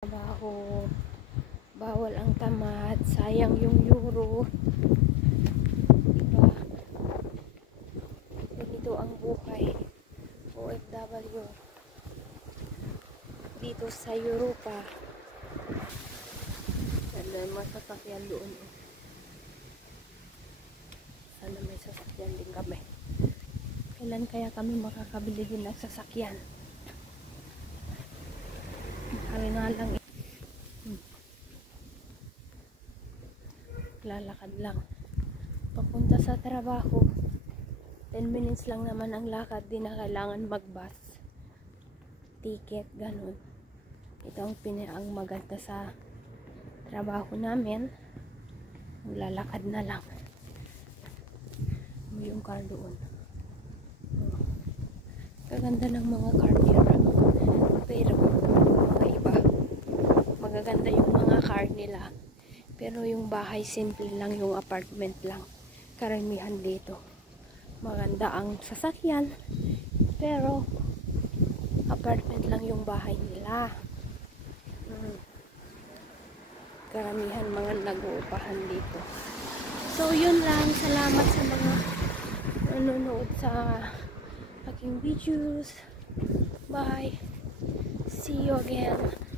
Trabaho, bawal ang tamad, sayang yung euro, diba? Ganito ang buhay OFW dito sa Europa. Ganda yung mga sasakyan doon. Sana may sasakyan din kami. Kailan kaya kami makakabili din ng sasakyan? Mahal nga lang. Lalakad lang papunta sa trabaho. 10 minutes lang naman ang lakad, di na kailangan mag-bus ticket, ganun. Ito ang ang maganda sa trabaho namin, lalakad na lang. Yung car doon, kaganda ng mga car here, pero mga iba magaganda yung mga car nila, pero yung bahay simple lang, yung apartment lang karamihan dito. Maganda ang sasakyan, pero apartment lang yung bahay nila. Karamihan mga nag-uupahan dito. So yun lang, salamat sa mga nanonood sa aking videos. Bye, see you again.